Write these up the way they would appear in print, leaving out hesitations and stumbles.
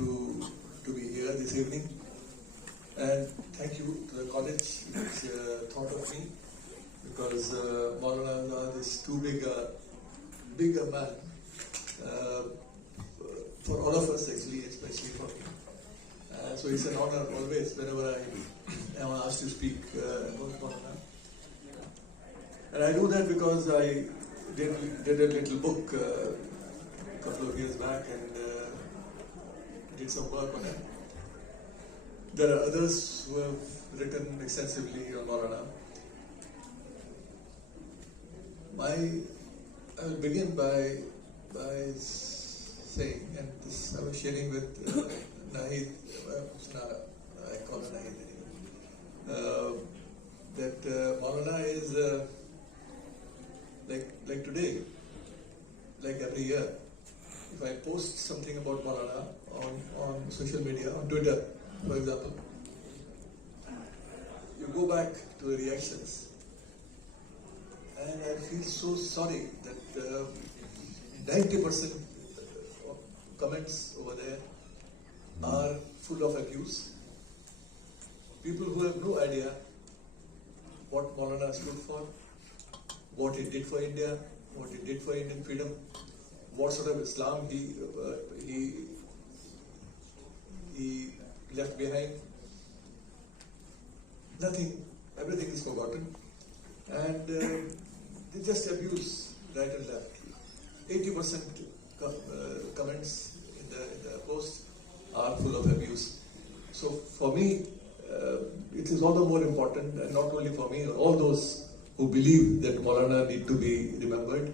to be here this evening, and thank you to the college which thought of me, because Maulana Azad is too big a man for all of us, actually, especially for me. So it's an honor always whenever I am asked to speak about Maulana. And I do that because I did a little book a couple of years back and did some work on it. There are others who have written extensively on Maulana. I will begin by saying, and this I was sharing with Nahid, I call her Nahid anyway, that Maulana is like today, like every year. If I post something about Maulana on social media, on Twitter, for example, you go back to the reactions, and I feel so sorry that 90% of comments over there are full of abuse. People who have no idea what Maulana stood for, what he did for India, what he did for Indian freedom, what sort of Islam he left behind. Nothing, everything is forgotten, and they just abuse right and left. 80% comments in the post are full of abuse. So for me, it is all the more important, and not only for me, all those who believe that Maulana need to be remembered,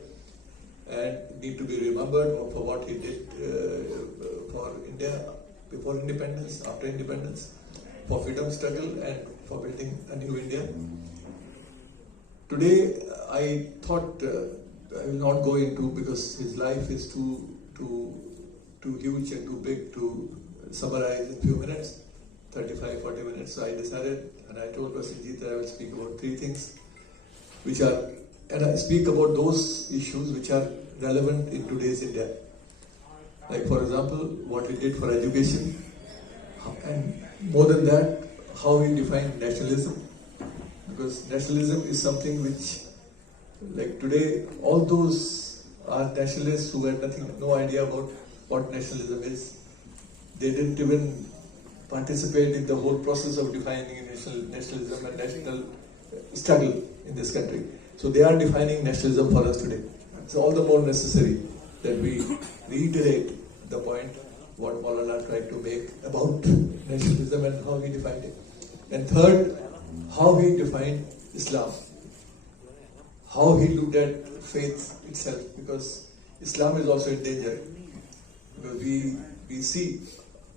and need to be remembered for what he did for India before independence, after independence, for freedom struggle, and for building a new India. Today, I thought I will not go into, because his life is too huge and too big to summarize in a few minutes, 35, 40 minutes. So I decided, and I told Prof.Syed that I will speak about three things, and I speak about those issues which are relevant in today's India. Like, for example, what he did for education, and more than that, how he defined nationalism. Because nationalism is something which, like today, all those are nationalists who had no idea about what nationalism is. They didn't even participate in the whole process of defining nationalism and national struggle in this country. So they are defining nationalism for us today. It's all the more necessary that we reiterate the point what Maulana tried to make about nationalism and how he defined it. And third, how he defined Islam. How he looked at faith itself, because Islam is also in danger. Because we see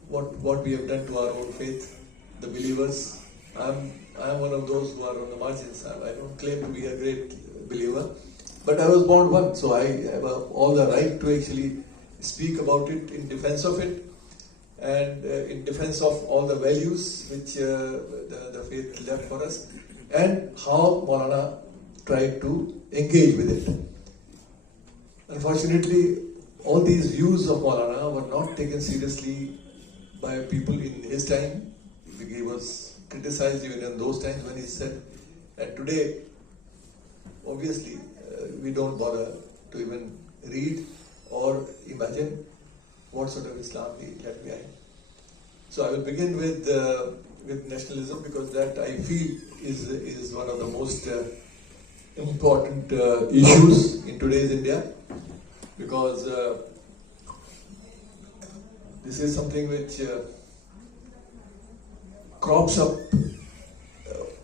what we have done to our own faith, the believers. I am one of those who are on the margins. I don't claim to be a great believer, but I was born one, so I have all the right to actually speak about it, in defense of it, and in defense of all the values which the faith left for us, and how Maulana tried to engage with it. Unfortunately, all these views of Maulana were not taken seriously by people in his time. He was criticized even in those times when he said, and today, obviously, we don't bother to even read or imagine what sort of Islam he left behind. So I will begin with nationalism, because that I feel is one of the most important issues in today's India, because this is something which crops up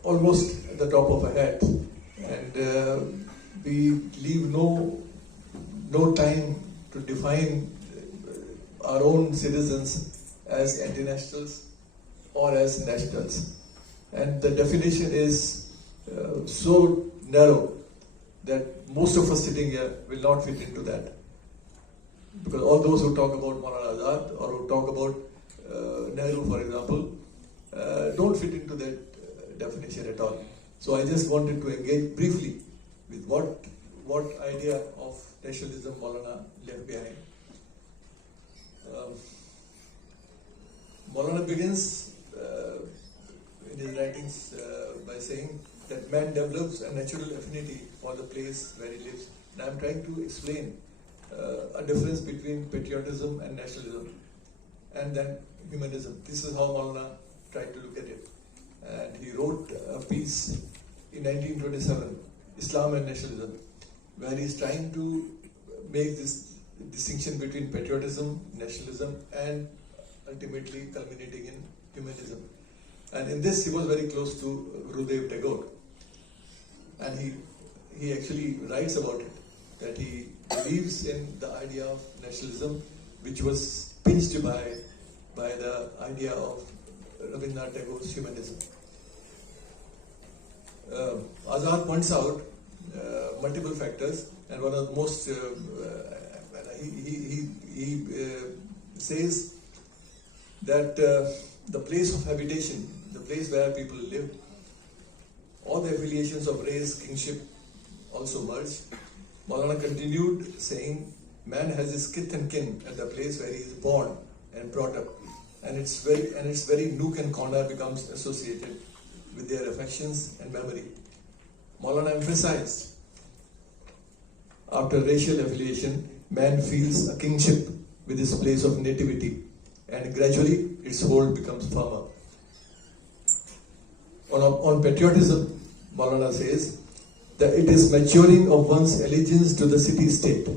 almost at the top of a head, and we leave no time to define our own citizens as anti-nationals or as nationals. And the definition is so narrow that most of us sitting here will not fit into that. Because all those who talk about Maulana Azad or who talk about Nehru, for example, don't fit into that definition at all. So I just wanted to engage briefly with what idea of nationalism Maulana left behind. Maulana begins in his writings by saying that man develops a natural affinity for the place where he lives. And I'm trying to explain a difference between patriotism and nationalism, and then humanism. This is how Maulana tried to look at it. And he wrote a piece in 1927, Islam and Nationalism, where he's trying to make this distinction between patriotism, nationalism, and ultimately culminating in humanism. And in this, he was very close to Gurudev Tagore. And he actually writes about it, that he believes in the idea of nationalism, which was pinched by the idea of Rabindranath Tagore's humanism. Azad points out multiple factors, and one of the most, he says that the place of habitation, the place where people live, all the affiliations of race, kingship also merge. Maulana continued saying, man has his kith and kin at the place where he is born and brought up, and its very nook and corner becomes associated with their affections and memory. Maulana emphasized, after racial affiliation, man feels a kingship with his place of nativity, and gradually its hold becomes firmer. On patriotism, Maulana says that it is maturing of one's allegiance to the city-state.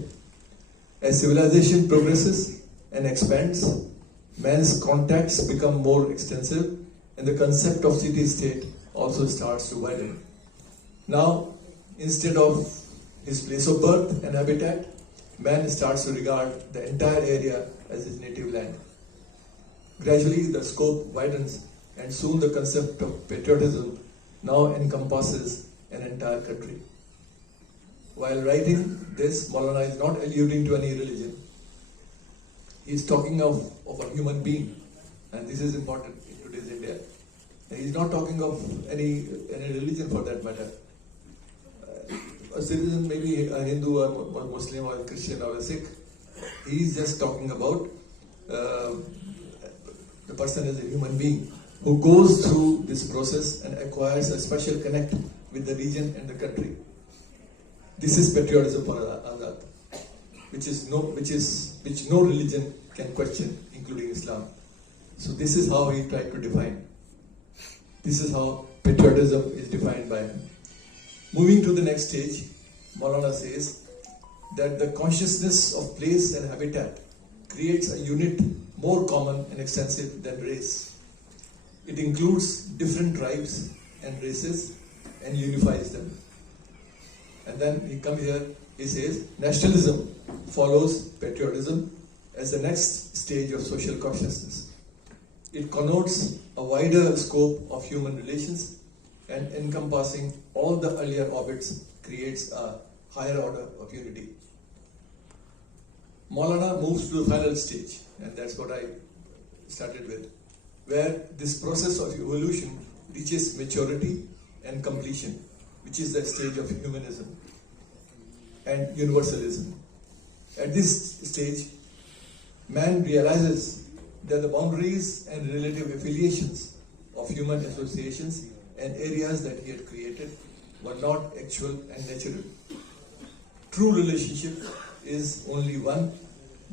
As civilization progresses and expands, man's contacts become more extensive, and the concept of city-state also starts to widen. Now, instead of his place of birth and habitat, man starts to regard the entire area as his native land. Gradually, the scope widens, and soon the concept of patriotism now encompasses an entire country. While writing this, Maulana is not alluding to any religion. He is talking of a human being, and this is important in today's India. And he is not talking of any religion for that matter. A citizen, maybe a Hindu or Muslim or a Christian or a Sikh, he is just talking about the person as a human being who goes through this process and acquires a special connect with the region and the country. This is patriotism for Azad, which no religion can question, including Islam. So this is how he tried to define. This is how patriotism is defined by him. Moving to the next stage, Maulana says that the consciousness of place and habitat creates a unit more common and extensive than race. It includes different tribes and races and unifies them. And then he comes here, he says, nationalism follows patriotism as the next stage of social consciousness. It connotes a wider scope of human relations, and encompassing all the earlier orbits creates a higher order of unity. Maulana moves to the final stage, and that's what I started with, where this process of evolution reaches maturity and completion, which is the stage of humanism and universalism. At this stage, man realizes that the boundaries and relative affiliations of human associations and areas that he had created were not actual and natural. True relationship is only one.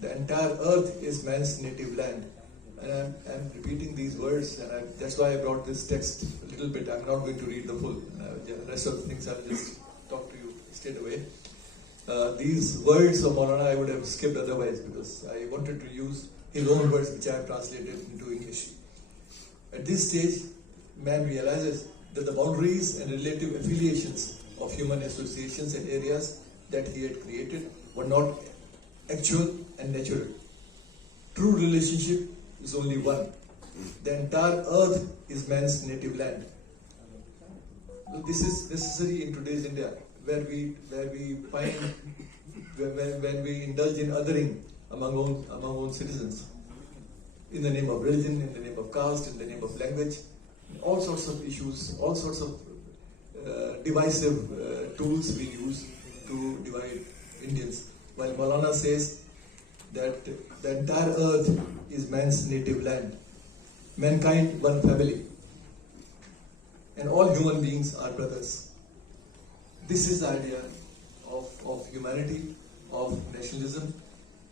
The entire earth is man's native land. And I'm repeating these words, and that's why I brought this text a little bit. I'm not going to read the full. The rest of the things I'll just talk to you straight away. These words of Maulana I would have skipped otherwise, because I wanted to use his own words, which I have translated into English. At this stage, man realizes that the boundaries and relative affiliations of human associations and areas that he had created were not actual and natural. True relationship is only one. The entire earth is man's native land. So this is necessary in today's India, where we find when we indulge in othering among own citizens, in the name of religion, in the name of caste, in the name of language, all sorts of issues, all sorts of divisive tools we use to divide Indians. While Maulana says that the entire earth is man's native land. mankind one family, and all human beings are brothers. This is the idea of humanity, of nationalism,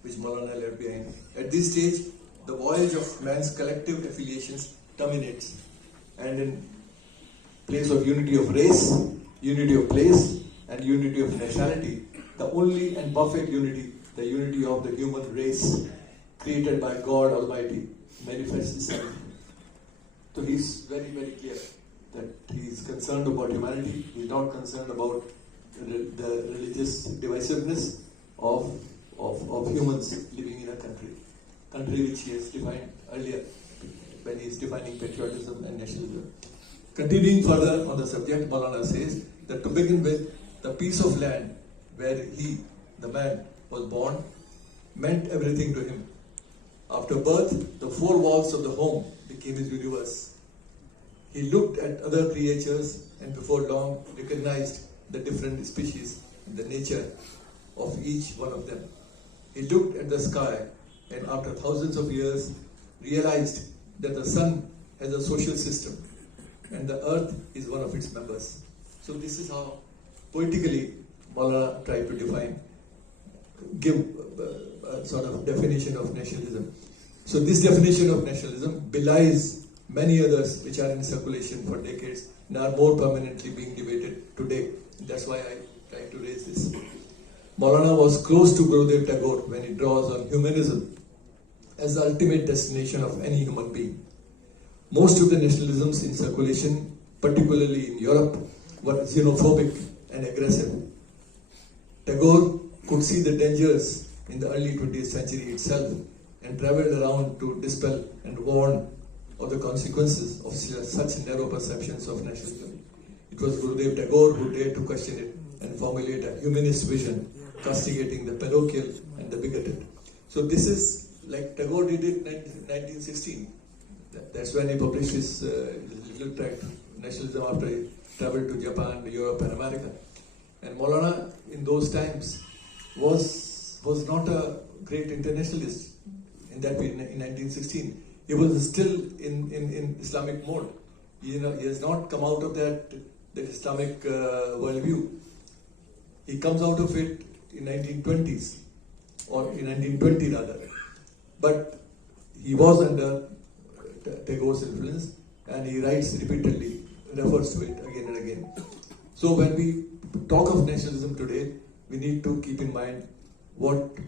which Maulana left behind. At this stage, the voyage of man's collective affiliations terminates, and in place of unity of race, unity of place, and unity of nationality, the only and perfect unity, the unity of the human race, created by God Almighty, manifests itself. So he's very, very clear that he is concerned about humanity. He is not concerned about the religious divisiveness of humans living in a country which he has defined earlier when he is defining patriotism and nationalism. Continuing further on the subject, Maulana says that to begin with, the piece of land where he, the man, was born meant everything to him. After birth, the four walls of the home became his universe. He looked at other creatures and before long recognized the different species and the nature of each one of them. He looked at the sky and after thousands of years realized that the sun has a social system and the earth is one of its members. So this is how poetically Maulana tried to give a sort of definition of nationalism. So this definition of nationalism belies many others which are in circulation for decades and are more permanently being debated today. That's why I tried to raise this. Maulana was close to Gurudev Tagore when he draws on humanism as the ultimate destination of any human being. Most of the nationalisms in circulation, particularly in Europe, were xenophobic and aggressive. Tagore could see the dangers in the early 20th century itself and travelled around to dispel and warn of the consequences of such narrow perceptions of nationalism. It was Gurudev Tagore who dared to question it and formulate a humanist vision, castigating the parochial and the bigoted. So this is like Tagore did it in 1916. That's when he published his little tract, Nationalism, after he travelled to Japan, Europe and America. And Maulana in those times was not a great internationalist in that period, in 1916. He was still in Islamic mode. He has not come out of that Islamic worldview. He comes out of it in 1920s, or in 1920 rather. But he was under Tagore's influence, and he writes repeatedly, refers to it again and again. So when we talk of nationalism today, we need to keep in mind what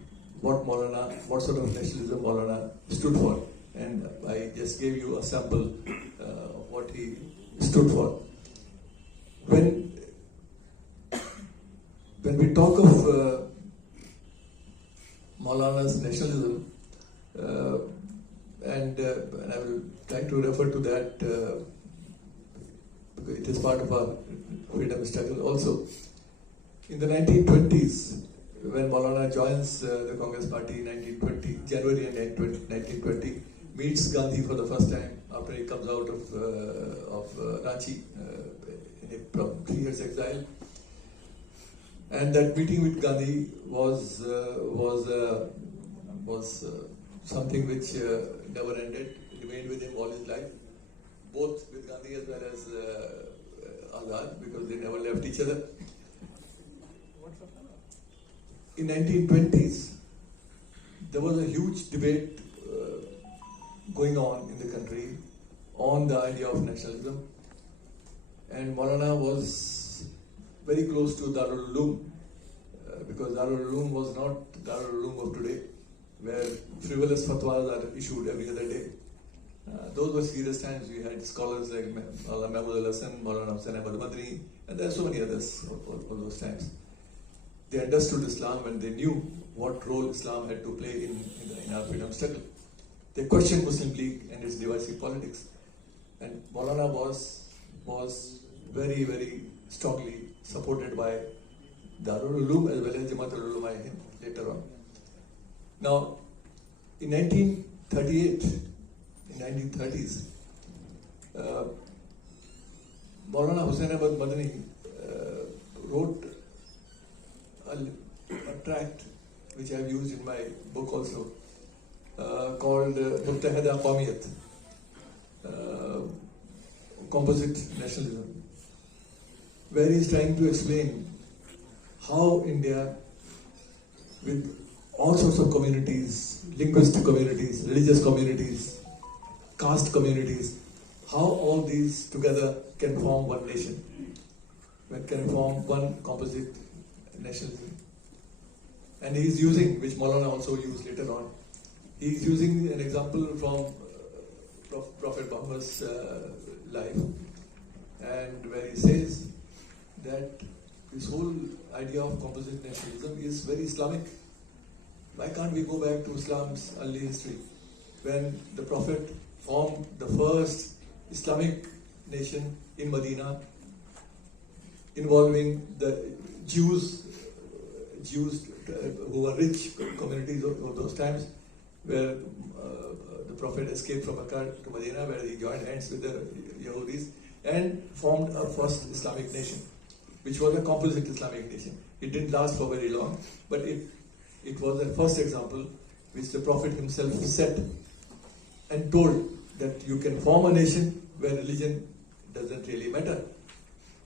sort of nationalism Maulana stood for. And I just gave you a sample of what he stood for. When we talk of Maulana's nationalism, and I will try to refer to that because it is part of our freedom struggle also. In the 1920s, when Maulana joins the Congress Party in 1920, January 1920, meets Gandhi for the first time after he comes out of Ranchi from 3 years exile. And that meeting with Gandhi was something which never ended, remained with him all his life, both with Gandhi as well as Azad, because they never left each other. In 1920s, there was a huge debate going on in the country on the idea of nationalism, and Maulana was very close to Darul Uloom, because Darul Uloom was not Darul Uloom of today, where frivolous fatwas are issued every other day. Those were serious times. We had scholars like Maulana Mahmud al-Hasan, Maulana Hussain Ahmad Madni, and there are so many others of those times. They understood Islam and they knew what role Islam had to play in our freedom struggle. They questioned Muslim League and its divisive politics. And Maulana was very, very strongly supported by Darul Uloom as well as Jamaatul Ulama later on. Now, in 1938, in 1930s, Maulana Hussain Ahmad Madni wrote a tract which I have used in my book also, called Muttahida Qawmiyat. composite nationalism, where he is trying to explain how India, with all sorts of communities, linguistic communities, religious communities, caste communities, how all these together can form one nation, can form one composite nationalism. And he is using, which Maulana also used later on, he is using an example from Prophet Muhammad's life, and where he says that this whole idea of composite nationalism is very Islamic. Why can't we go back to Islam's early history, when the Prophet formed the first Islamic nation in Medina, involving the Jews who were rich communities of those times, where the Prophet escaped from Mecca to Medina, where he joined hands with the Yahudis and formed a first Islamic nation, which was a composite Islamic nation. It didn't last for very long, but it was the first example which the Prophet himself set and told that you can form a nation where religion doesn't really matter.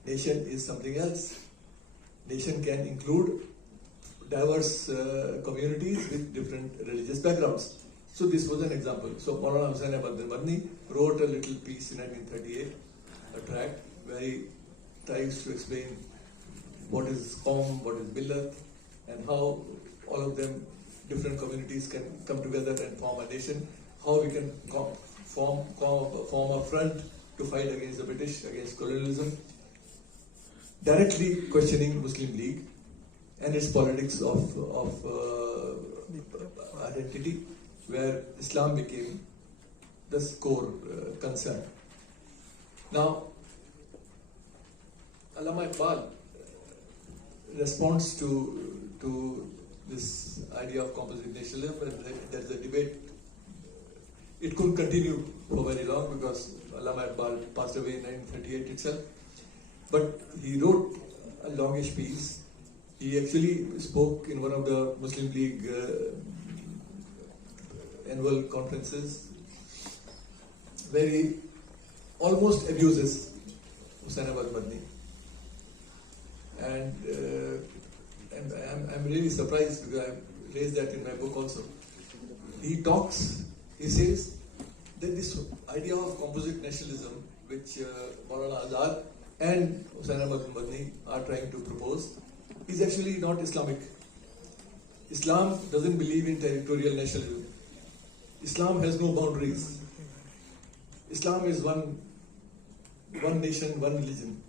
Nation is something else. Nation can include diverse communities with different religious backgrounds. So this was an example. So Maulana Azad wrote a little piece in 1938, a tract, where he tries to explain what is Qawm, what is Millat, and how all of them, different communities, can come together and form a nation, how we can form a front to fight against the British, against colonialism, directly questioning Muslim League and its politics of identity, where Islam became the core concern. Now, Allama Iqbal responds to this idea of composite nationalism, and there's a debate. It couldn't continue for very long because Allama Iqbal passed away in 1938 itself. But he wrote a longish piece. He actually spoke in one of the Muslim League annual conferences, where he almost abuses Hussain Ahmad Madni. And I'm really surprised, because I raised that in my book also. He says that this idea of composite nationalism, which Maulana Azad and Hussain Ahmad Madni are trying to propose, is actually not Islamic. Islam doesn't believe in territorial nationalism. Islam has no boundaries. Islam is one nation, one religion.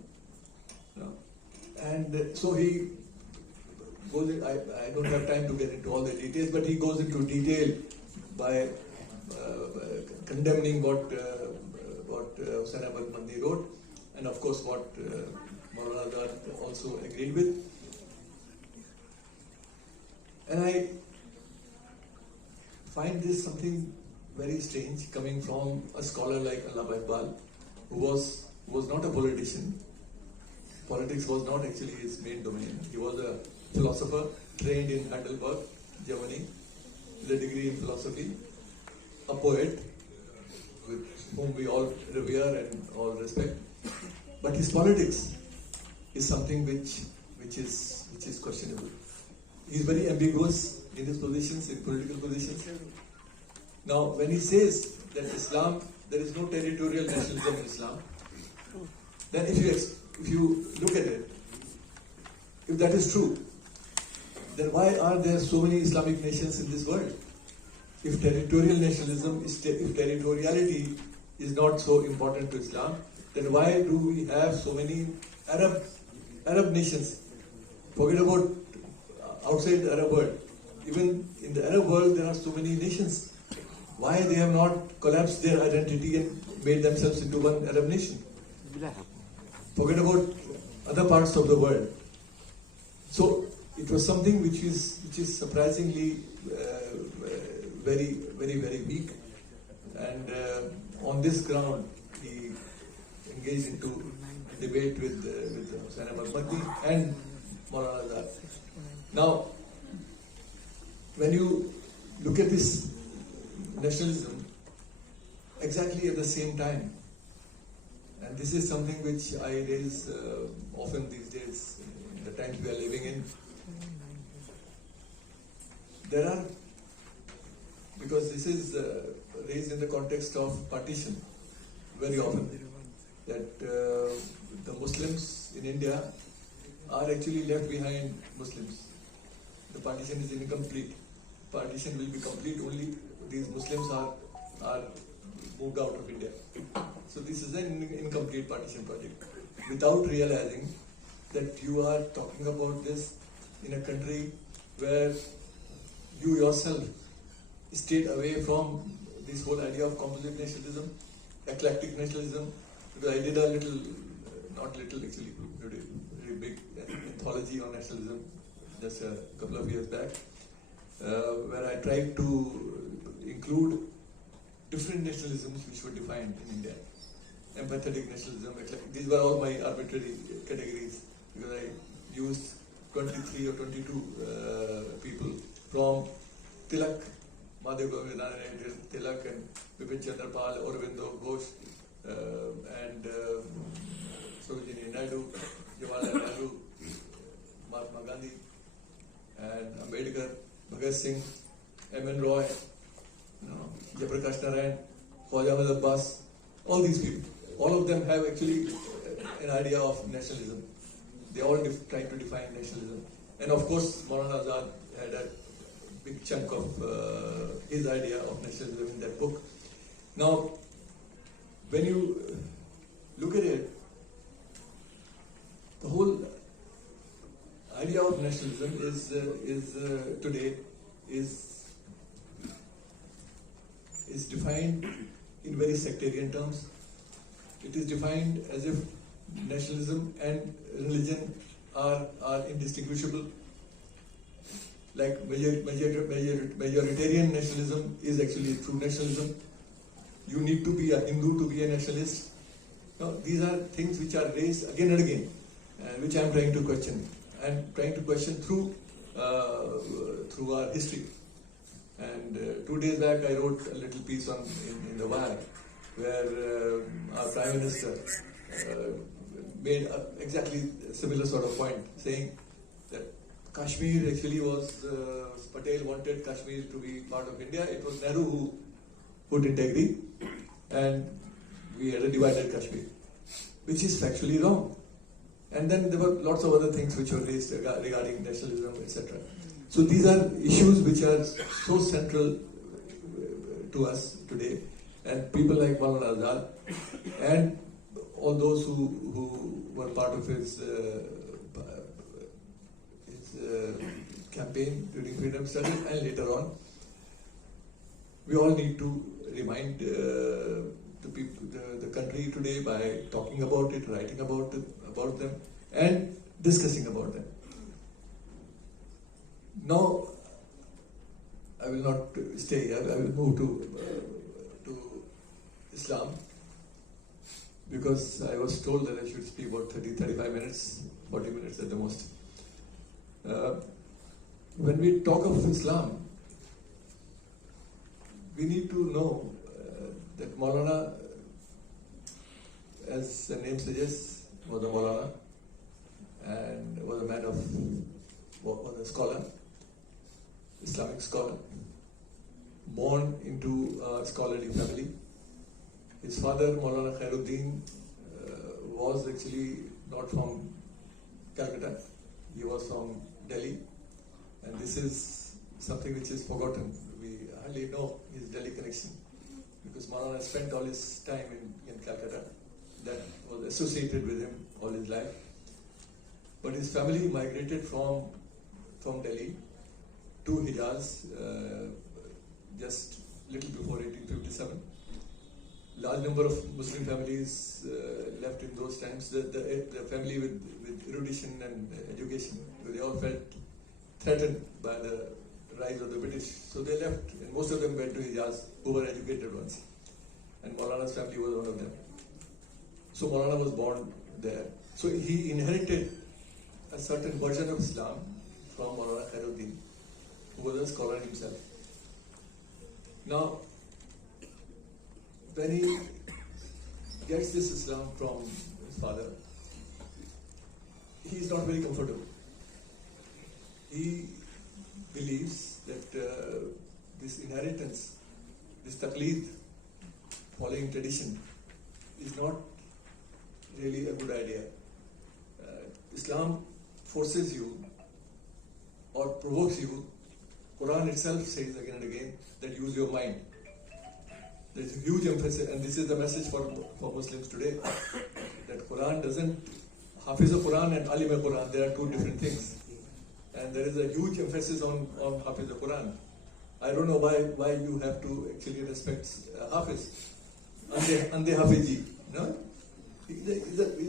And so he goes in, I don't have time to get into all the details, but he goes into detail by condemning what Hussain Ahmad Madni wrote, and of course what Maulana Azad also agreed with. And I find this something very strange coming from a scholar like Allama Iqbal, who was not a politician. Politics was not actually his main domain. He was a philosopher trained in Heidelberg, Germany, with a degree in philosophy, a poet with whom we all revere and all respect. But his politics is something which is questionable. He is very ambiguous in his positions, in political positions. Now, when he says that Islam, there is no territorial nationalism in Islam, then if you look at it, if that is true, then why are there so many Islamic nations in this world? If territorial nationalism, if territoriality is not so important to Islam, then why do we have so many Arab nations? Forget about outside the Arab world. Even in the Arab world, there are so many nations. Why they have not collapsed their identity and made themselves into one Arab nation? Forget about other parts of the world. So it was something which is surprisingly very, very, very weak. And on this ground, he engaged into debate with Hussain Ahmad Madni and Maulana Azad. Now, when you look at this nationalism, exactly at the same time, and And this is something which I raise often these days, in the times we are living in. There are, because this is raised in the context of partition very often, that the Muslims in India are actually left behind Muslims. The partition is incomplete. Partition will be complete only these Muslims are moved out of India. So this is an incomplete partition project. Without realizing that you are talking about this in a country where you yourself stayed away from this whole idea of composite nationalism, eclectic nationalism, because I did a little, not little actually, very big anthology on nationalism just a couple of years back, where I tried to include different nationalisms which were defined in India. Empathetic nationalism, these were all my arbitrary categories, because I used 23 or 22 people from Tilak, Madhav Govindanand Tilak, and Bipin Chandra Pal, Aurobindo Ghosh, and Sarojini Naidu, Jawaharlal Nehru, Mahatma Gandhi, and Ambedkar, Bhagat Singh, M.N. Roy, Jayaprakash Narayan, Khwaja Ahmad Abbas, all these people. All of them have actually an idea of nationalism. They all try to define nationalism. And of course, Maulana Azad had a big chunk of his idea of nationalism in that book. Now, when you look at it, the whole idea of nationalism is today is defined in very sectarian terms. It is defined as if nationalism and religion are indistinguishable. Like majoritarian nationalism is actually true nationalism. You need to be a Hindu to be a nationalist. Now, these are things which are raised again and again, which I am trying to question. I am trying to question through our history. And 2 days back, I wrote a little piece in the Wire, where our Prime Minister made exactly a similar sort of point, saying that Kashmir actually was, Patel wanted Kashmir to be part of India. It was Nehru who didn't agree, and we had a divided Kashmir, which is factually wrong. And then there were lots of other things which were raised regarding nationalism, etc. So these are issues which are so central to us today, and people like Maulana Azad and all those who were part of his campaign during freedom struggle and later on, we all need to remind the people, the country today by talking about it, writing about them, and discussing about them. Now, I will not stay here. I will move to Islam, because I was told that I should speak about 30-35 minutes, 40 minutes at the most. When we talk of Islam, we need to know that Maulana, as the name suggests, was a Maulana and was a man of, was a scholar, Islamic scholar, born into a scholarly family. His father, Maulana Khairuddin, was actually not from Calcutta. He was from Delhi, and this is something which is forgotten. We hardly know his Delhi connection, because Maulana spent all his time in Calcutta. That was associated with him all his life. But his family migrated from Delhi to Hijaz just little before 1857. Large number of Muslim families left in those times. The family with erudition and education, they all felt threatened by the rise of the British. So they left, and most of them went to Hijaz, who were educated ones. And Maulana's family was one of them. So Maulana was born there. So he inherited a certain version of Islam from Maulana Khairuddin, who was a scholar himself. Now, when he gets this Islam from his father, he is not very comfortable. He believes that this inheritance, this taqleed, following tradition, is not really a good idea. Islam forces you or provokes you. Quran itself says again and again that use your mind. There is a huge emphasis, and this is the message for Muslims today, that Quran doesn't, Hafiz al-Quran and Alim al-Quran, they are two different things. And there is a huge emphasis on Hafiz al-Quran. I don't know why you have to actually respect Hafiz. Ande Hafiji, no?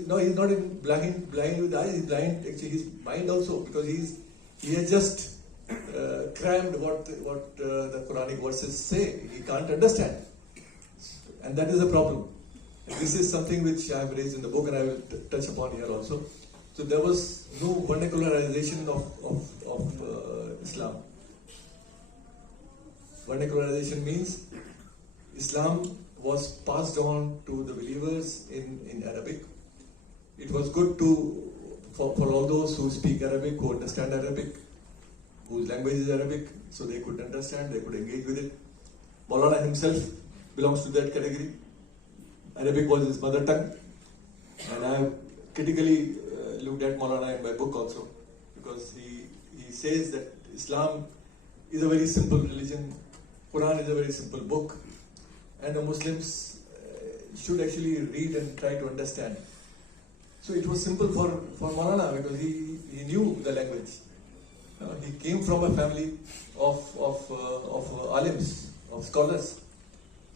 No, he's not blind with the eyes, he's blind, actually his mind also, because he has just crammed what the Quranic verses say. He can't understand. And that is a problem. This is something which I have raised in the book and I will touch upon here also. So there was no vernacularization of Islam. Vernacularization means Islam was passed on to the believers in Arabic. It was good for all those who speak Arabic, who understand Arabic, whose language is Arabic, so they could understand, they could engage with it. Maulana himself belongs to that category. Arabic was his mother tongue, and I have critically looked at Maulana in my book also, because he says that Islam is a very simple religion, Quran is a very simple book, and the Muslims should actually read and try to understand. So it was simple for Maulana because he knew the language. He came from a family of alims, of scholars.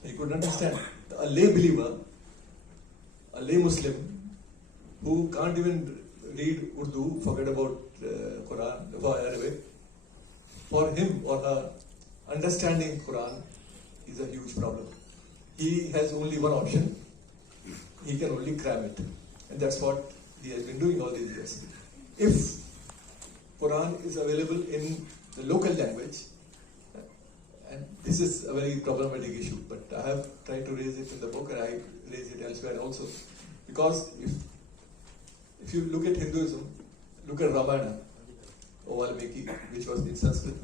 He could understand. A lay believer, a lay Muslim, who can't even read Urdu, forget about Quran, for Arabic, for him or her, understanding Quran is a huge problem. He has only one option. He can only cram it. And that's what he has been doing all these years. If Quran is available in the local language, and this is a very problematic issue, but I have tried to raise it in the book and I raise it elsewhere also. Because if you look at Hinduism, look at Ramayana, or Valmiki, which was in Sanskrit,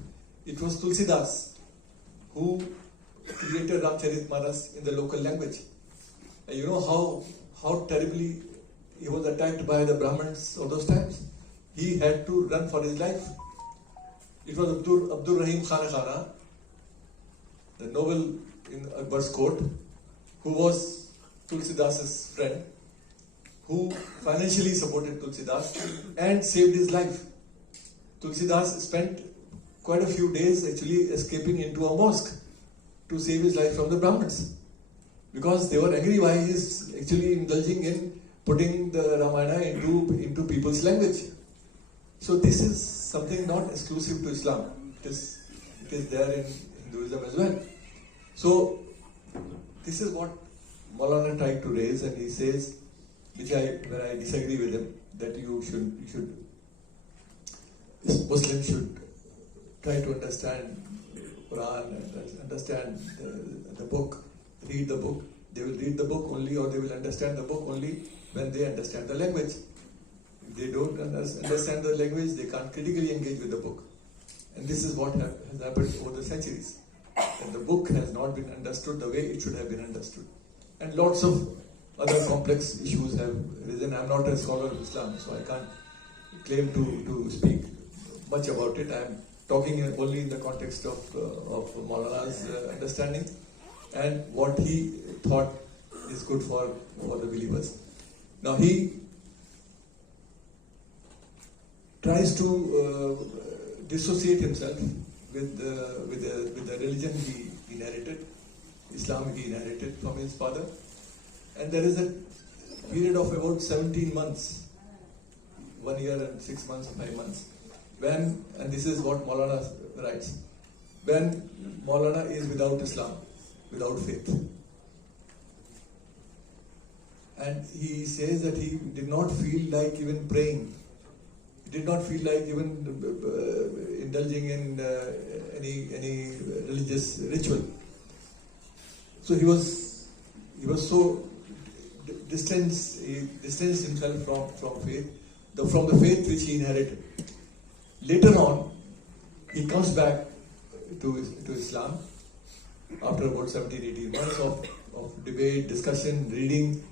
it was Tulsidas who created Ramcharitmanas in the local language. And you know how terribly he was attacked by the Brahmins of those times. He had to run for his life. It was Abdul Rahim Khana, the noble in Akbar's court, who was Tulsidas's friend, who financially supported Tulsidas and saved his life. Tulsidas spent quite a few days actually escaping into a mosque to save his life from the Brahmins, because they were angry why he is actually indulging in putting the Ramayana into people's language. So this is something not exclusive to Islam. It is there in Hinduism as well. So this is what Maulana tried to raise, and he says, where I disagree with him, that Muslims should try to understand Quran and understand the book, read the book. They will read the book only, or they will understand the book only when they understand the language. If they don't understand the language, they can't critically engage with the book. And this is what has happened over the centuries. And the book has not been understood the way it should have been understood. And lots of other complex issues have risen. I'm not a scholar of Islam, so I can't claim to speak much about it. I'm talking only in the context of Maulana's understanding and what he thought is good for the believers. Now he tries to dissociate himself with the religion he inherited, Islam he inherited from his father, and there is a period of about 17 months, 1 year and 6 months, 5 months, when, and this is what Maulana writes, when Maulana is without Islam, without faith. And he says that he did not feel like even praying. He did not feel like even indulging in any religious ritual. So he was so he distanced himself from faith, from the faith which he inherited. Later on, he comes back to Islam after about 17-18 months of debate, discussion, reading,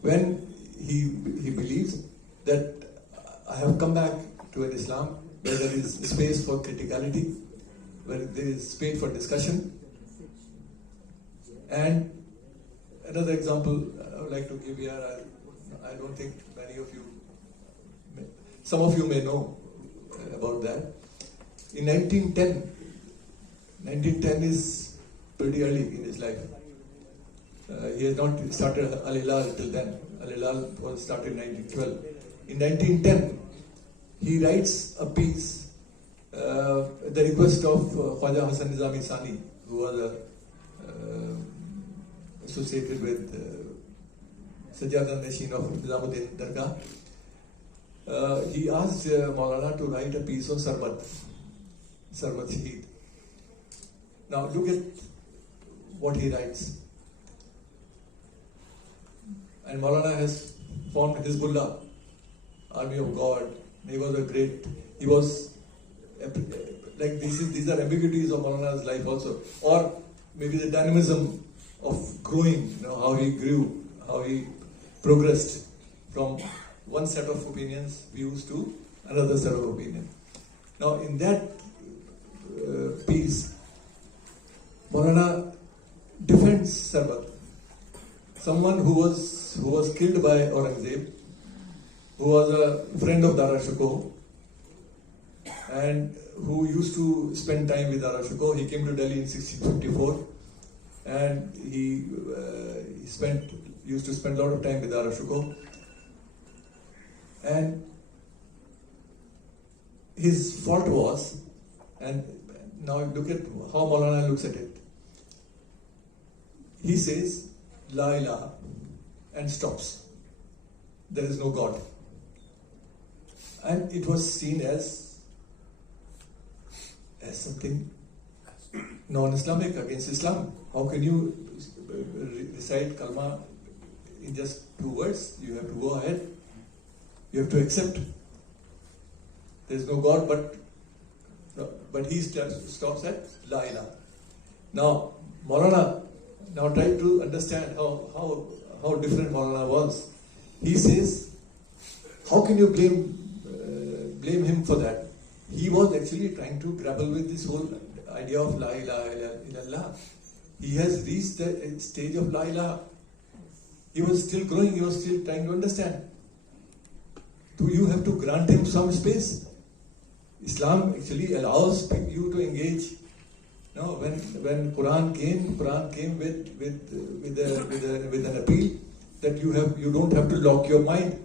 when he believes that I have come back to an Islam where there is space for criticality, where there is space for discussion. And another example I would like to give here, I don't think many of you, some of you may know about that. In 1910 is pretty early in his life. He has not started Al-Hilal till then. Al-Hilal was started in 1912. In 1910, he writes a piece at the request of Khwaja Hasan Nizami Sani, who was associated with Sajjad al-Nashin of Nizamuddin Dargah. He asked Maulana to write a piece on Sarmat Shaheed. Now look at what he writes. And Maulana has formed Hizbullah, Army of God. He was like these are ambiguities of Maulana's life also. Or maybe the dynamism of growing, how he grew, how he progressed from one set of views to another set of opinions. Now in that piece, Maulana defends Sarbat, someone who was killed by Aurangzeb, who was a friend of Dara Shikoh, and who used to spend time with Dara Shikoh. He came to Delhi in 1654, and he used to spend a lot of time with Dara Shikoh. And his fault was, and now look at how Maulana looks at it. He says, La ilaha, and stops. There is no God. And it was seen as something non-Islamic, against Islam. How can you recite kalma in just 2 words? You have to go ahead. You have to accept. There is no God, but he stops at La ilaha. Now, Maulana, try to understand how different Maulana was. He says, how can you blame him for that? He was actually trying to grapple with this whole idea of La ilaha illallah. He has reached the stage of La ilaha. He was still growing, he was still trying to understand. So you have to grant him some space. Islam actually allows you to engage. No, when Quran came with an appeal that you don't have to lock your mind.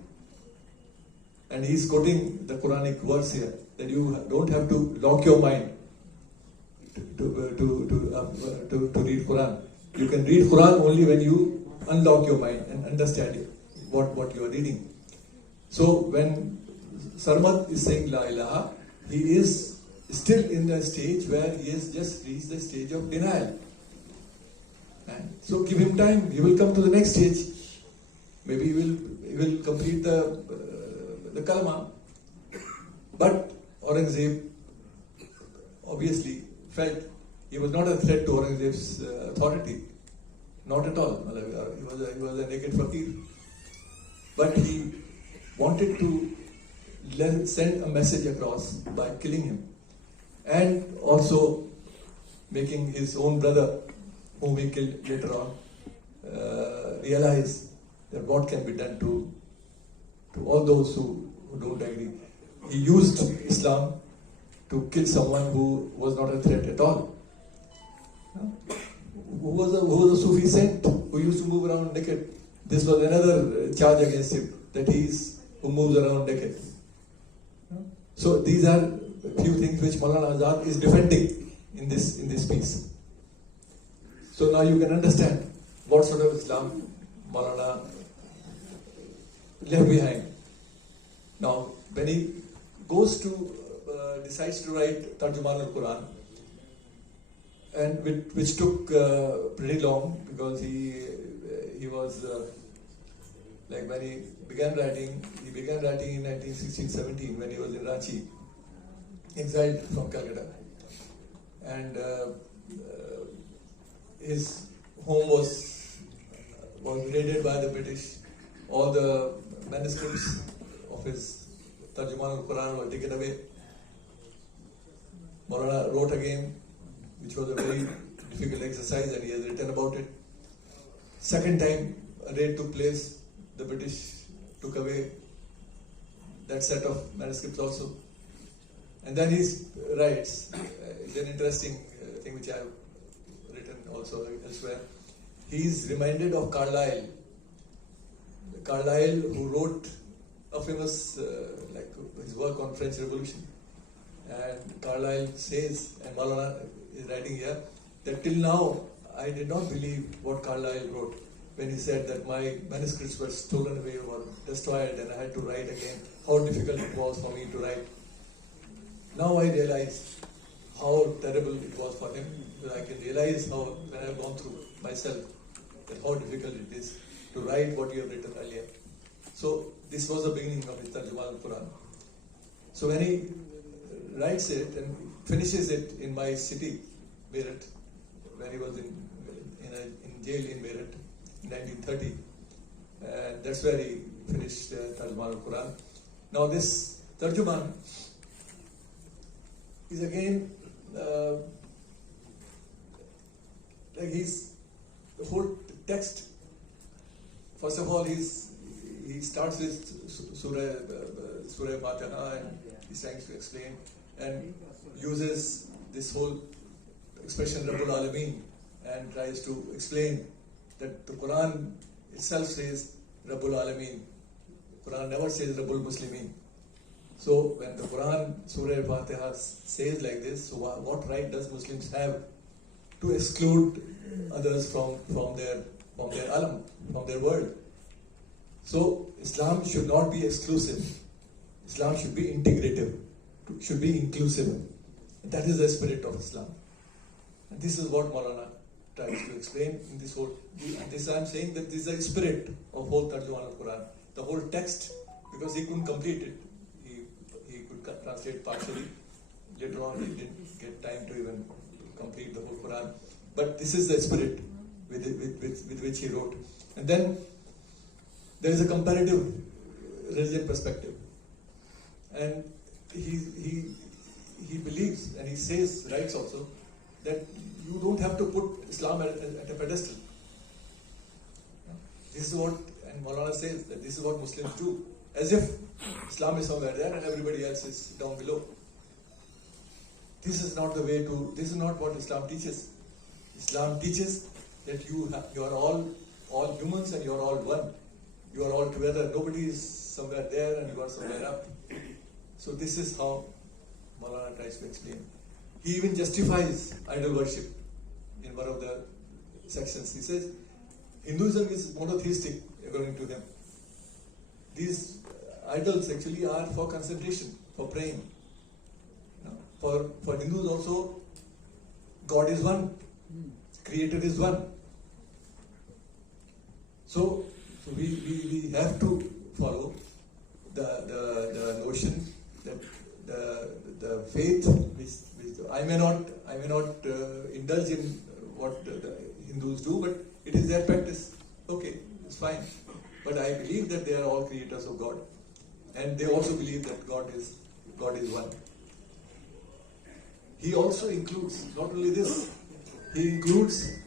And he's quoting the Quranic verse here, that you don't have to lock your mind to read Quran. You can read Quran only when you unlock your mind and understand what you are reading. So when Sarmat is saying La ilaha, he is still in the stage where he has just reached the stage of denial. And so give him time, he will come to the next stage. Maybe he will complete the kalma. But Aurangzeb obviously felt he was not a threat to Aurangzeb's authority. Not at all. He was a naked fakir. But he wanted to send a message across by killing him. And also making his own brother, whom he killed later on, realize that what can be done to all those who don't agree. He used Islam to kill someone who was not a threat at all. Who was a Sufi saint who used to move around naked. This was another charge against him, that who moves around naked. So these are a few things which Maulana Azad is defending in this piece. So now you can understand what sort of Islam Maulana left behind. Now, when he decides to write Tarjuman al-Quran, and which took pretty long, because he was Like when he began writing in 1916-17 when he was in Ranchi, exiled from Calcutta. And his home was raided by the British. All the manuscripts of his Tarjuman al-Quran were taken away. Maulana wrote again, which was a very difficult exercise, and he has written about it. Second time a raid took place, the British took away that set of manuscripts also. And then he writes, it's an interesting thing which I have written also elsewhere. He is reminded of Carlyle, who wrote a famous, like his work on French Revolution. And Carlyle says, and Maulana is writing here, that till now I did not believe what Carlyle wrote when he said that my manuscripts were stolen away or destroyed and I had to write again, how difficult it was for me to write. Now I realize how terrible it was for him. I can realize how, when I have gone through myself, that how difficult it is to write what you have written earlier. So this was the beginning of his Tarjuman al-Quran. So when he writes it and finishes it in my city, Meerut, when he was in jail in Meerut in 1930, and that's where he finished Tarjuman al-Quran. Now this Tarjuman is again like the whole text. First of all, he starts with Surah Fatiha, and he's trying to explain and uses this whole expression Rabbul Alameen and tries to explain that the Quran itself says Rabbul Alameen. Quran never says Rabbul Muslimin. So when the Quran, Surah Fatiha says like this, so what right does Muslims have to exclude others from their alam, from their world? So Islam should not be exclusive. Islam should be integrative, should be inclusive. That is the spirit of Islam. And this is what Maulana tries to explain in this whole. And this I am saying that this is the spirit of whole Tarjuman al-Quran. The whole text, because he couldn't complete it. He could translate partially. Later on, he didn't get time to even complete the whole Quran. But this is the spirit with which he wrote. And then there is a comparative religion perspective. And he believes, and he says, writes also, that you don't have to put Islam at a pedestal. This is what, and Maulana says, that this is what Muslims do. As if Islam is somewhere there and everybody else is down below. This is not the way to, this is not what Islam teaches. Islam teaches that you are all humans and you are all one. You are all together. Nobody is somewhere there and you are somewhere up. So this is how Maulana tries to explain. He even justifies idol worship in one of the sections. He says, Hinduism is monotheistic according to them. These idols actually are for concentration, for praying. For Hindus also, God is one. Creator is one. So we have to follow the notion that the faith which I may not indulge in what the Hindus do, but it is their practice. Okay, it's fine. But I believe that they are all creators of God, and they also believe that God is one. He also includes not only this. He includes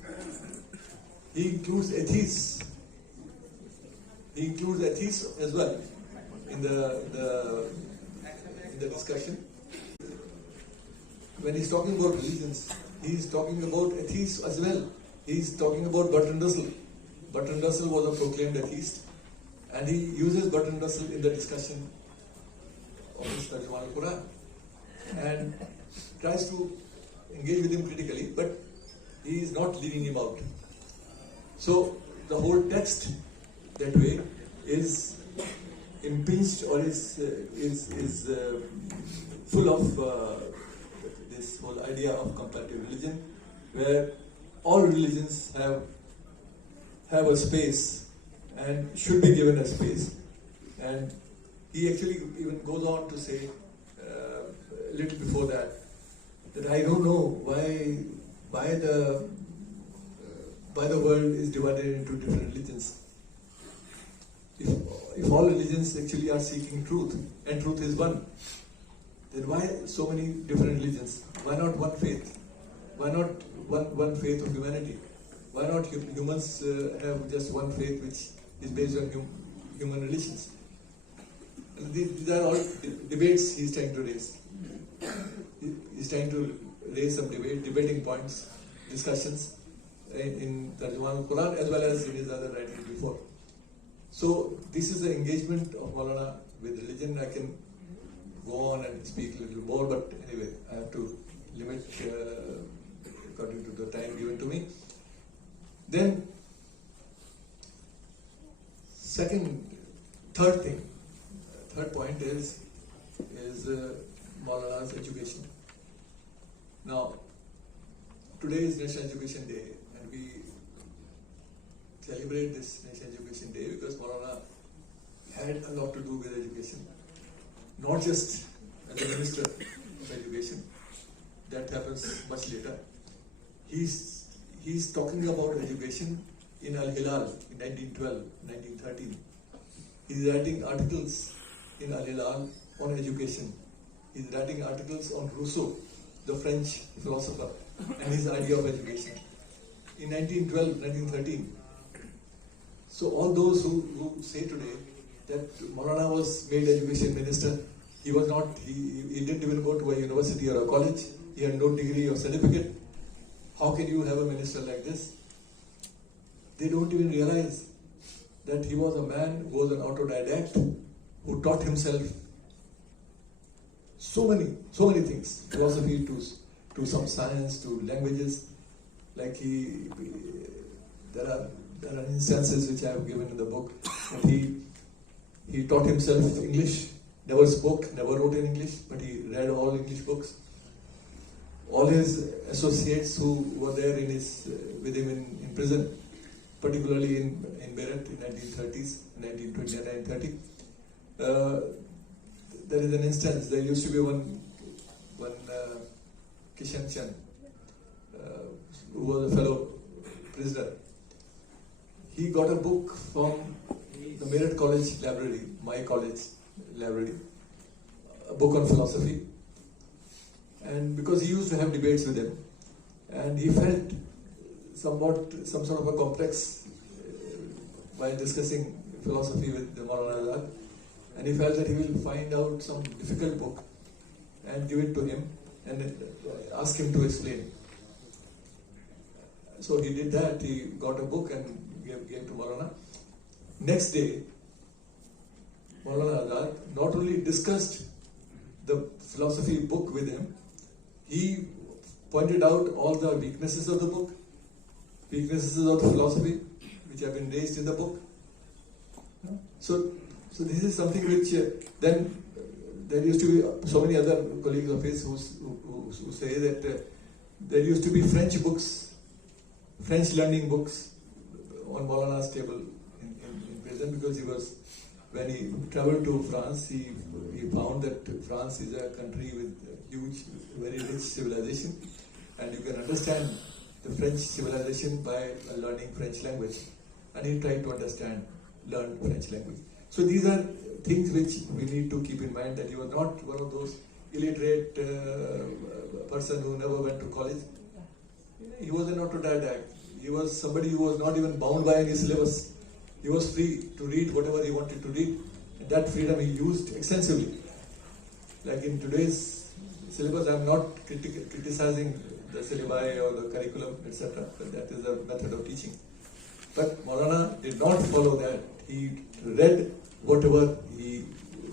atheists. He includes atheists as well in the discussion. When he's talking about religions, he's talking about atheists as well. He's talking about Bertrand Russell. Bertrand Russell was a proclaimed atheist, and he uses Bertrand Russell in the discussion of his Tarjuman al-Quran and tries to engage with him critically, but he is not leaving him out. So the whole text that way is impinged or is full of this whole idea of comparative religion, where all religions have a space and should be given a space. And he actually even goes on to say, a little before that I don't know why the world is divided into different religions. If all religions actually are seeking truth, and truth is one, then why so many different religions? Why not one faith? Why not one faith of humanity? Why not humans have just one faith which is based on human relations? And these are all debates he's trying to raise. He's trying to raise some debating points, discussions in Tarjuman al-Quran as well as in his other writings before. So this is the engagement of Maulana with religion. I can go on and speak a little more, but anyway, I have to limit according to the time given to me. Then, third point is Maulana's education. Now, today is National Education Day, and we celebrate this National Education Day because Maulana had a lot to do with education, not just as a minister of education. That happens much later. He's talking about education in Al-Hilal in 1912, 1913. He's writing articles in Al-Hilal on education. He's writing articles on Rousseau, the French philosopher, and his idea of education in 1912, 1913. So all those who say today that Maulana was made education minister, he was not, he didn't even go to a university or a college, he had no degree or certificate. How can you have a minister like this? They don't even realize that he was a man who was an autodidact, who taught himself so many things, philosophy to some science, to languages. Like there are instances which I have given in the book that he taught himself English, never spoke, never wrote in English, but he read all English books. All his associates who were there with him in prison, particularly in Beirut in 1930s, 1920 and 1930. There is an instance, there used to be one Kishan Chand, who was a fellow prisoner. He got a book from the Meerut College library, my college library, a book on philosophy. And because he used to have debates with them, and he felt some sort of a complex while discussing philosophy with Maulana Azad, and he felt that he will find out some difficult book and give it to him and ask him to explain. So he did that. He got a book and gave to Maulana. Next day, Maulana Azad not only discussed the philosophy book with him, he pointed out all the weaknesses of the book, weaknesses of the philosophy which have been raised in the book. So this is something which then there used to be so many other colleagues of his who say that there used to be French books, French learning books on Maulana's table in prison, because when he traveled to France, he found that France is a country with huge, very rich civilization, and you can understand the French civilization by learning French language. And he tried to learn French language. So these are things which we need to keep in mind, that he was not one of those illiterate person who never went to college. He was an autodidact. He was somebody who was not even bound by any syllabus. He was free to read whatever he wanted to read, and that freedom he used extensively. Like in today's syllabus, I am not criticizing the syllabi or the curriculum, etc. But that is a method of teaching. But Maulana did not follow that. He read whatever he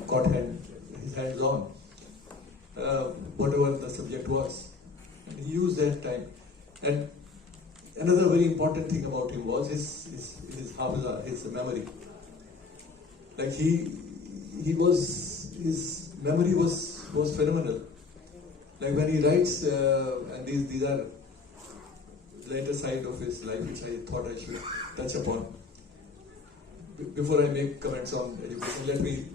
got his hands on, whatever the subject was, and he used that time. And another very important thing about him was his hafiza, his memory. Like his memory was phenomenal. Like when he writes, and these are later side of his life which I thought I should touch upon. before I make comments on education, let me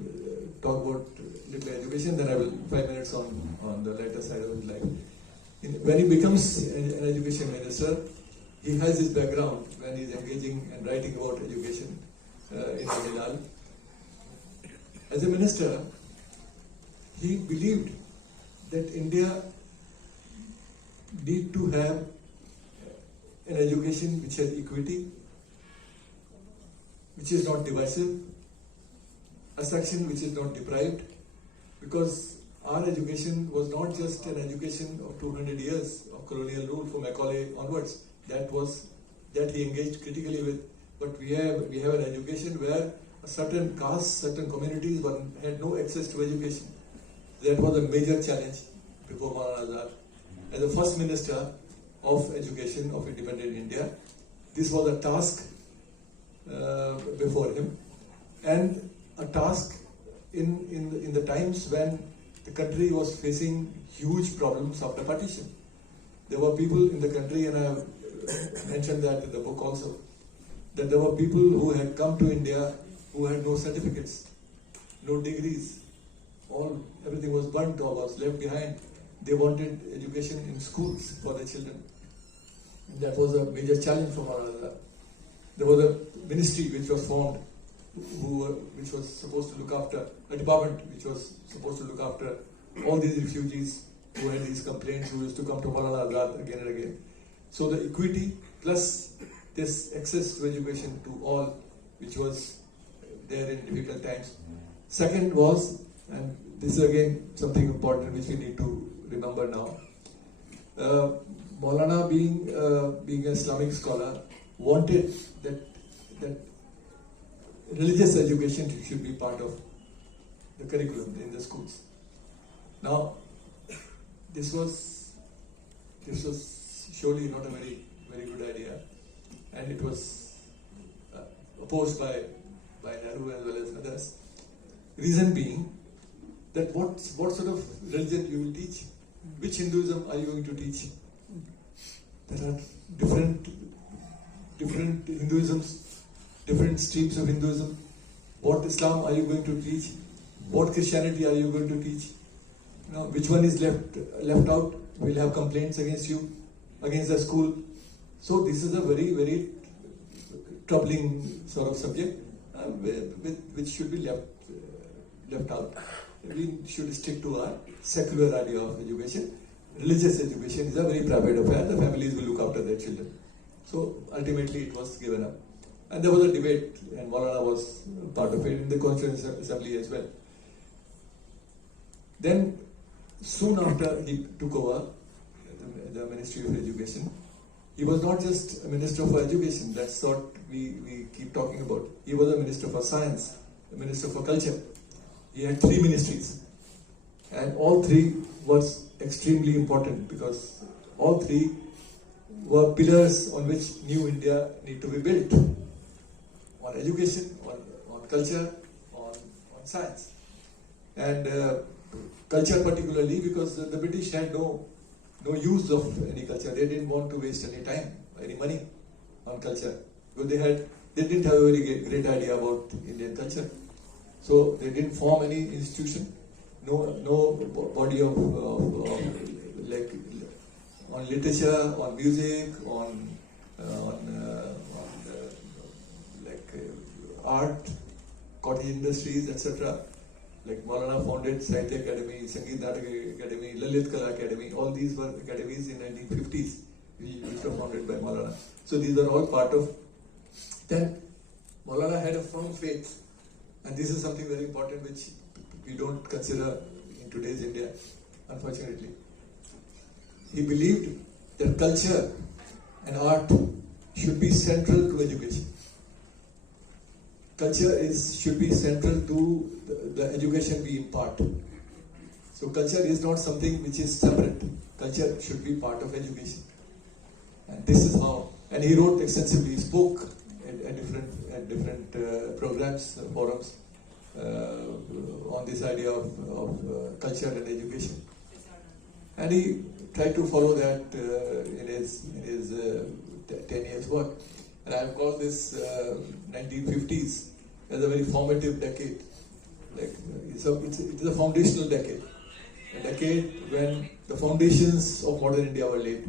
talk about little education, then I will 5 minutes on the later side of his life. When he becomes an education minister, he has his background when he is engaging and writing about education in Tamil Nadu. As a minister, he believed that India need to have an education which has equity, which is not divisive, a section which is not deprived, because our education was not just an education of 200 years of colonial rule from Macaulay onwards. That he engaged critically with. But we have an education where a certain caste, certain communities had no access to education. That was a major challenge before Maulana Azad. As the first minister of education of independent India, this was a task before him, and a task in the times when the country was facing huge problems after partition. There were people in the country, and I have mentioned that in the book also, that there were people who had come to India who had no certificates, no degrees. Everything was burnt or was left behind. They wanted education in schools for their children. And that was a major challenge for Maulana. There was a ministry which was formed, which was supposed to look after, a department which was supposed to look after all these refugees who had these complaints, who used to come to Maulana Azad again and again. So the equity plus this access to education to all, which was there in difficult times. Second was, and this is again something important which we need to remember now, Maulana being an Islamic scholar wanted that religious education should be part of the curriculum in the schools. Now, this was surely not a very good idea, and it was opposed by Nehru as well as others. Reason being that what sort of religion you will teach? Which Hinduism are you going to teach? There are different Hinduisms, different streams of Hinduism. What Islam are you going to teach? What Christianity are you going to teach? Which one is left out? We'll have complaints against you, against the school. So this is a very troubling sort of subject, which should be left out. We should stick to our secular idea of education. Religious education is a very private affair. The families will look after their children. So ultimately it was given up. And there was a debate, and Maulana was part of it in the Constituent Assembly as well. Then, soon after he took over the Ministry of Education, he was not just a Minister for Education. That's what we keep talking about. He was a Minister for Science, a Minister for Culture. He had 3 ministries, and all 3 was extremely important because all 3 were pillars on which new India need to be built: on education, on culture, on science, and culture particularly because the British had no use of any culture. They didn't want to waste any time, any money on culture because they didn't have a very great idea about Indian culture. So they didn't form any institution, no body of like on literature, on music, on art, cottage industries, etc. Like Maulana founded Sahitya Academy, Sangeet Natak Academy, Lalit Kala Academy. All these were academies in 1950s, which were founded by Maulana. So these are all part of. Then Maulana had a firm faith. And this is something very important which we don't consider in today's India, unfortunately. He believed that culture and art should be central to education. Culture should be central to the education we impart. So culture is not something which is separate. Culture should be part of education. And this is how, and he wrote extensively, he spoke at different programs, forums on this idea of culture and education, and he tried to follow that in his 10 years work. And I've called this 1950s as a very formative decade. Like it's a foundational decade, a decade when the foundations of modern India were laid.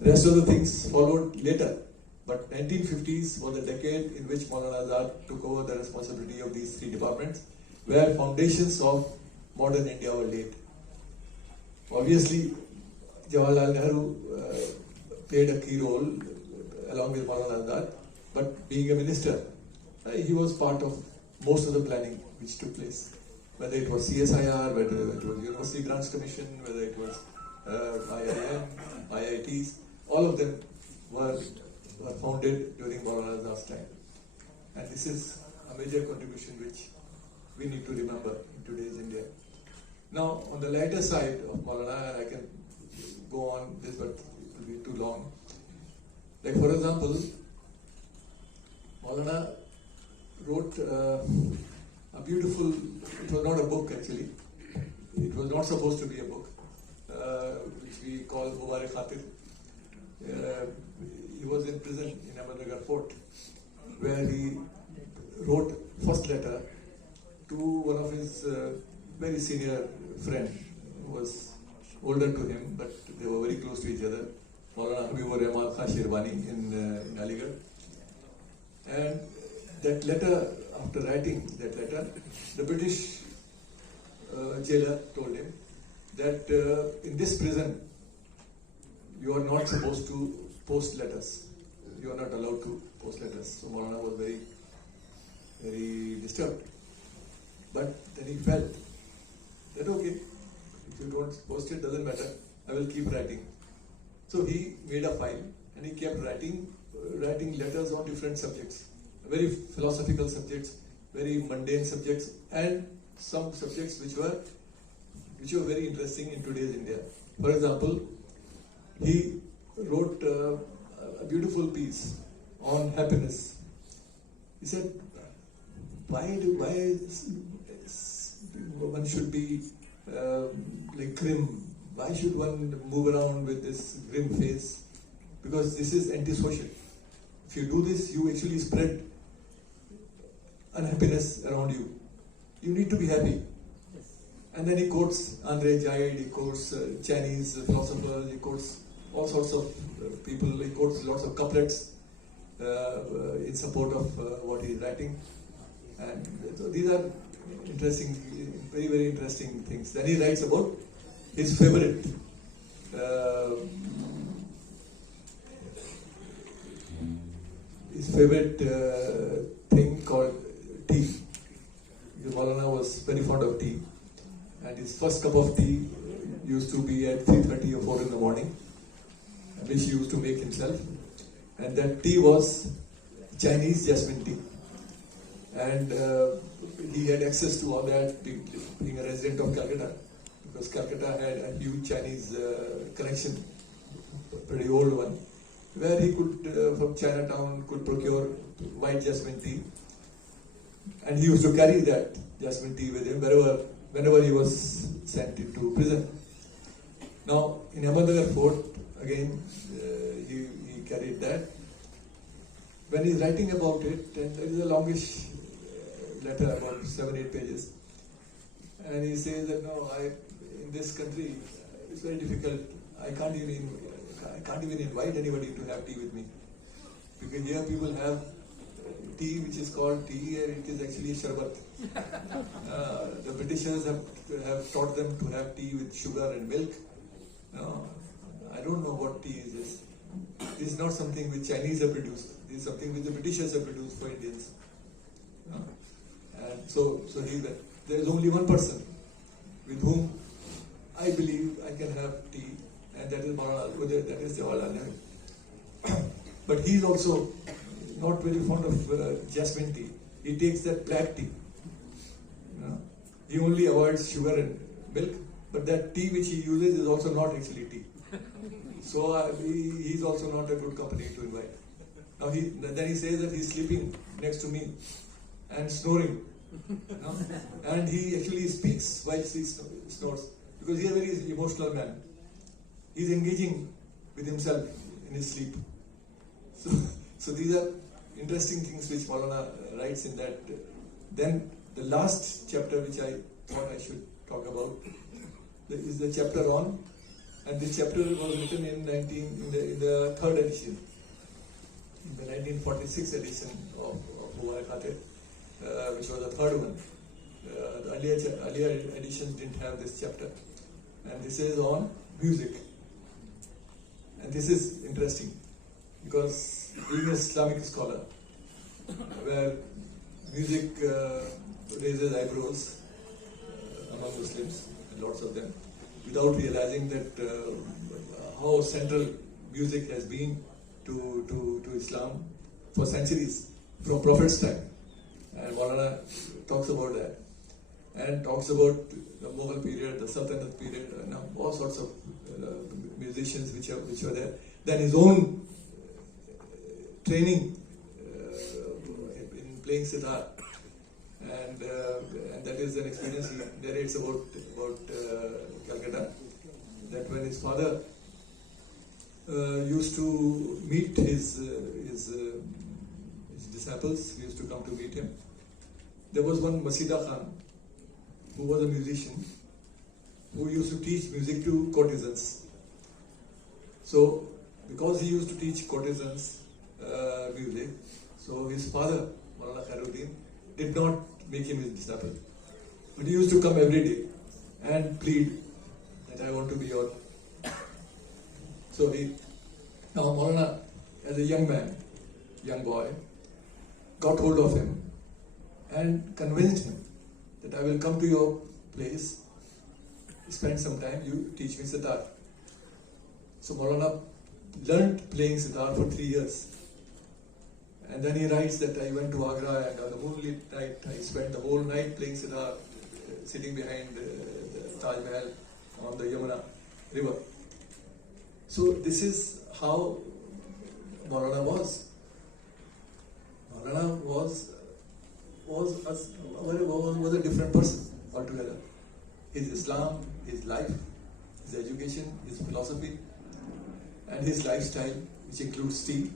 The rest of the things followed later, but 1950s was the decade in which Maulana Azad took over the responsibility of these three departments, where foundations of modern India were laid. Obviously, Jawaharlal Nehru played a key role along with Maulana Azad, but being a minister, he was part of most of the planning which took place. Whether it was CSIR, whether it was University Grants Commission, whether it was IIM, IITs, all of them were founded during Maulana Azad's time. And this is a major contribution which we need to remember in today's India. Now, on the lighter side of Maulana, and I can go on this, but it will be too long. Like, for example, Maulana wrote a beautiful, it was not a book actually, it was not supposed to be a book, which we call Mubarak Khatir. He was in prison in Ahmednagar Fort, where he wrote first letter to one of his very senior friend, who was older to him, but they were very close to each other, Maulana Habib in Aligarh. And that letter, after writing that letter, the British jailer told him that in this prison, you are not supposed to post letters. You are not allowed to post letters. So Maulana was very, very disturbed. But then he felt that, okay, if you don't post it, doesn't matter, I will keep writing. So he made a file and he kept writing letters on different subjects, very philosophical subjects, very mundane subjects, and some subjects which were very interesting in today's India. For example, he wrote a beautiful piece on happiness. He said, why one should be like grim? Why should one move around with this grim face? Because this is antisocial. If you do this, you actually spread unhappiness around you. You need to be happy. And then he quotes Andre Gide, he quotes Chinese philosophers, he quotes all sorts of people, he quotes lots of couplets in support of what he is writing. And so these are interesting, very, very interesting things. Then he writes about his favorite thing called tea. Maulana was very fond of tea, and his first cup of tea used to be at 3:30 or 4 in the morning, which he used to make himself. And that tea was Chinese jasmine tea. And he had access to all that, being a resident of Calcutta, because Calcutta had a huge Chinese connection, pretty old one, where he could, from Chinatown, could procure white jasmine tea. And he used to carry that jasmine tea with him whenever he was sent into prison. Now, in Ahmednagar Fort, again, he carried that. When he's writing about it, and there is a longish letter, about 7-8 pages, and he says that, no, in this country, it's very difficult. I can't even invite anybody to have tea with me, because here people have tea which is called tea, and it is actually sharbat. The Britishers have taught them to have tea with sugar and milk. I don't know what tea is this. This is not something which Chinese have produced. This is something which the Britishers have produced for Indians. And so there is only one person with whom I believe I can have tea, and that is Jawaharlal Nehru. But he is also not very fond of jasmine tea. He takes that black tea. He only avoids sugar and milk, but that tea which he uses is also not actually tea. So he is also not a good company to invite. Now then he says that he's sleeping next to me and snoring. And he actually speaks while he snores, because he is a very emotional man. He's engaging with himself in his sleep. So these are interesting things which Maulana writes in that. Then the last chapter which I thought I should talk about is the chapter on, and this chapter was written in the third edition, in the 1946 edition of Mubarak Khatir, which was the third one. The earlier editions didn't have this chapter, and this is on music. And this is interesting because being an Islamic scholar, where music raises eyebrows among Muslims, and lots of them, without realizing that how central music has been to Islam for centuries, from Prophet's time. And Maulana talks about that, and talks about the Mughal period, the Sultanate period, and all sorts of musicians which were there. Then his own training in playing sitar, and that is an experience he narrates about Kolkata. That when his father used to meet his disciples, he used to come to meet him. There was one Masida Khan, who was a musician, who used to teach music to courtesans. So, because he used to teach courtesans music, so his father, Maulana Khairuddin, did not make him his disciple. But he used to come every day and plead that I want to be your. So now Maulana, as a young man, young boy, got hold of him and convinced him that I will come to your place, spend some time, you teach me sitar. So Maulana learnt playing sitar for 3 years. And then he writes that I went to Agra, and on the moonlit night I spent the whole night playing sitar, sitting behind the Taj Mahal on the Yamuna river. So this is how Maulana was. Maulana was a different person altogether. His Islam, his life, his education, his philosophy, and his lifestyle, which includes tea,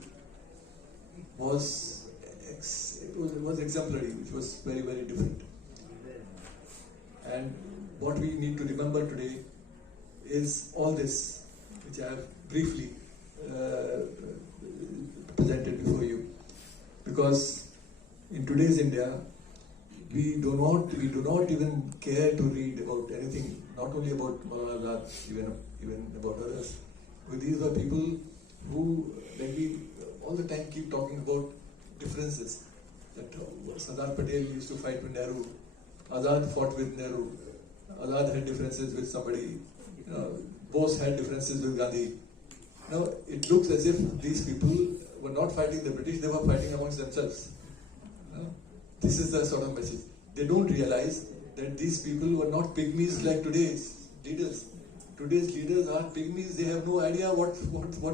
was exemplary, which was very, very different. And what we need to remember today is all this, which I have briefly presented before you, because in today's India, we do not even care to read about anything, not only about Maulana Azad, even about others. But these were people who, like we all the time keep talking about differences. That Sardar Patel used to fight with Nehru, Azad fought with Nehru, Azad had differences with somebody, Bose had differences with Gandhi. Now it looks as if these people were not fighting the British, they were fighting amongst themselves. This is the sort of message. They don't realize that these people were not pygmies like today's leaders. Today's leaders are pygmies. They have no idea what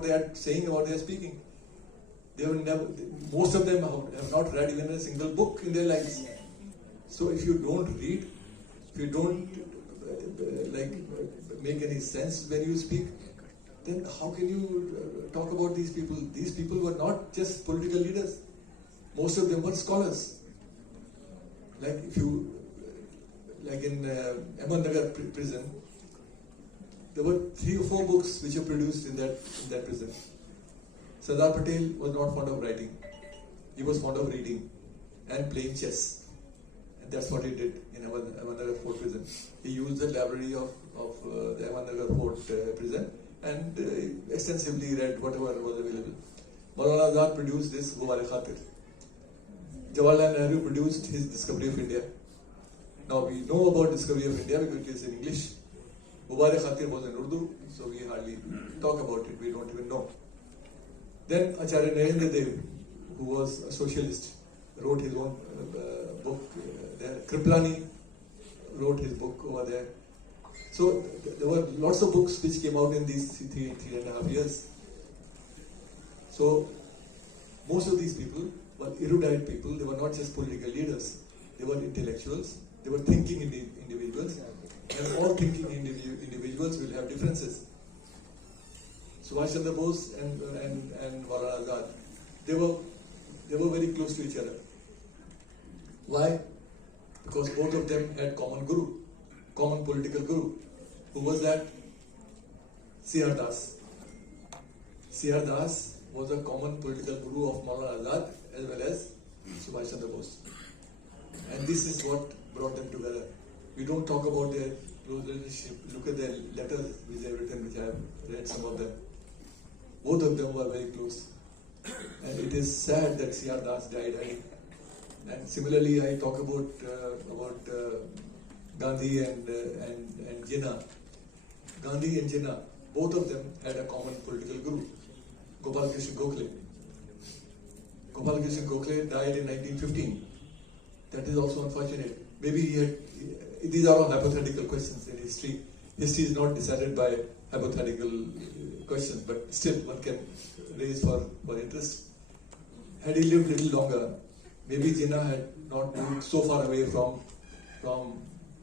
they are saying or what they are speaking. They have never. Most of them have not read even a single book in their lives. So if you don't read, if you don't make any sense when you speak, then how can you talk about these people? These people were not just political leaders. Most of them were scholars. Like in Ahmednagar prison, there were 3 or 4 books which were produced in that prison. Sardar Patel was not fond of writing. He was fond of reading and playing chess. And that's what he did in Ahmednagar Fort prison. He used the library of the Ahmednagar Fort prison and extensively read whatever was available. Maulana Azad produced this Mubarak Khatir. Jawaharlal Nehru produced his Discovery of India. Now we know about Discovery of India because it is in English. Mubarak Khatir was in Urdu, so we hardly talk about it, we don't even know. Then Acharya Narendra Dev, who was a socialist, wrote his own book there. Kriplani wrote his book over there. So there were lots of books which came out in these 3.5 years. So most of these people were erudite people. They were not just political leaders. They were intellectuals. They were thinking individuals. And all thinking individuals will have differences. Subhash Chandra Bose and Maulana Azad, they were They were very close to each other. Why? Because both of them had common guru, common political guru. Who was that? C.R. Das. C.R. Das was a common political guru of Maulana Azad as well as Subhash Chandra Bose. And this is what brought them together. We don't talk about their close relationship. Look at their letters which they have written, which I have read some of them. Both of them were very close. And it is sad that C.R. Das died early. And similarly, I talk about Gandhi and Jinnah. Gandhi and Jinnah, both of them had a common political guru, Gopal Krishna Gokhale. Gopal Krishna Gokhale died in 1915. That is also unfortunate. Maybe he had. These are all hypothetical questions in history. History is not decided by hypothetical questions, but still one can raise for interest. Had he lived a little longer, maybe Jinnah had not moved so far away from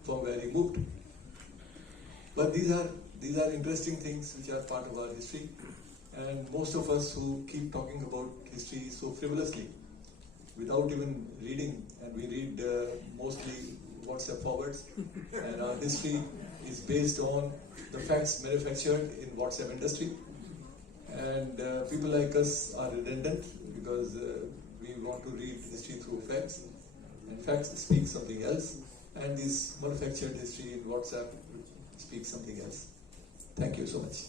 where he moved. But these are interesting things which are part of our history, and most of us who keep talking about history so frivolously, without even reading, and we read mostly WhatsApp forwards, and our history is based on the facts manufactured in WhatsApp industry, and people like us are redundant because we want to read history through facts, and facts speak something else, and this manufactured history in WhatsApp speaks something else. Thank you so much.